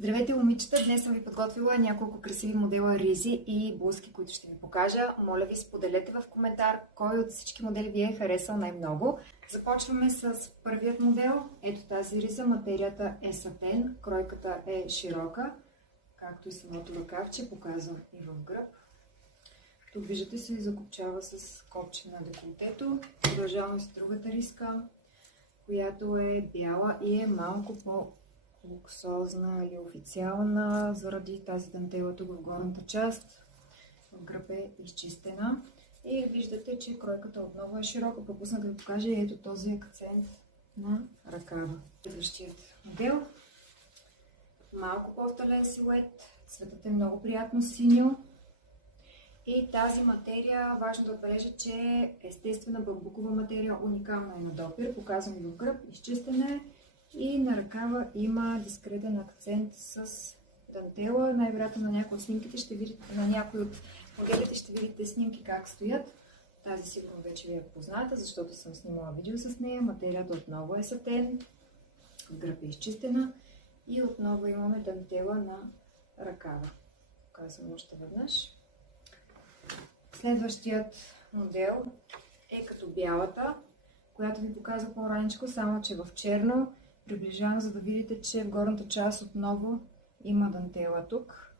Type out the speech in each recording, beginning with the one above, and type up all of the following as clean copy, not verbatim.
Здравейте, момичета! Днес съм ви подготвила няколко красиви модела ризи и блузки, които ще ви покажа. Моля ви, споделете в коментар кой от всички модели ви е харесал най-много. Започваме с първият модел. Ето тази риза. Материята е сатен, кройката е широка, както и самото ръкавче, показвам и в гръб. Тук виждате се закопчава с копче на деколтето. Продължаваме с другата ризка, която е бяла и е малко по-луксозна или официална, заради тази дантела тук в горната част. В гръб е изчистена и виждате, че кройката отново е широка. Пропуснах да ви покажа и ето този акцент на ръкава. Следващият модел. Малко по-втален силует. Цветът е много приятно синьо. И тази материя, важно да отбележа, че е естествена бамбукова материя, уникална е на допир. Показвам и в гръб, изчистена е. И на ръкава има дискретен акцент с дантела. Най-вероятно на някои от снимките ще видите, на някои от моделите ще видите снимки как стоят. Тази сигурно вече ви е позната, защото съм снимала видео с нея. Материята отново е сатен, в гръб е изчистена и отново имаме дантела на ръкава. Показвам още веднъж. Следващият модел е като бялата, която ви показах по-раничко, само че в черно. Приближавам, за да видите, че в горната част отново има дантела тук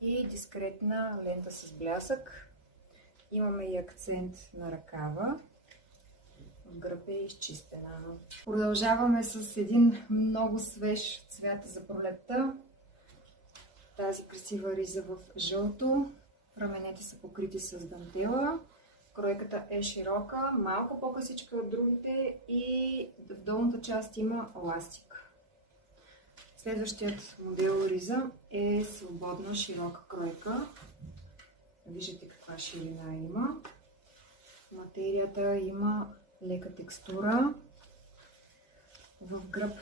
и дискретна лента с блясък. Имаме и акцент на ръкава. В гръб е изчистена. Продължаваме с един много свеж цвят за пролетта. Тази красива риза в жълто. Раменете са покрити с дантела. Кройката е широка, малко по-късичка от другите и в долната част има ластик. Следващият модел риза е свободна широка кройка. Виждате каква ширина има. Материята има лека текстура. В гръб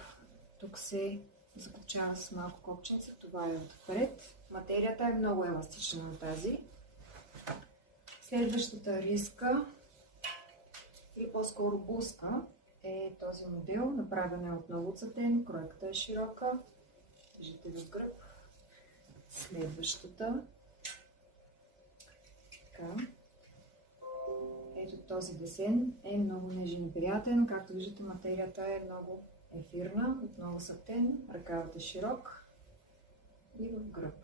тук се закопчава с малко копченце, това е отпред. Материята е много еластична на тази. Следващата риска, или по-скоро блузка, е този модел. Направена е отново от сатен, кройката е широка. Виждате в гръб. Следващата. Така. Ето този десен е много нежен и приятен. Както виждате, материята е много ефирна. Отново сатен, ръкавът е широк и в гръб.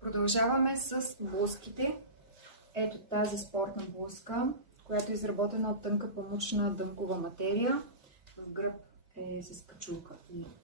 Продължаваме с блузките. Ето тази спортна блузка, която е изработена от тънка памучна дъмкова материя. В гръб е с качулка и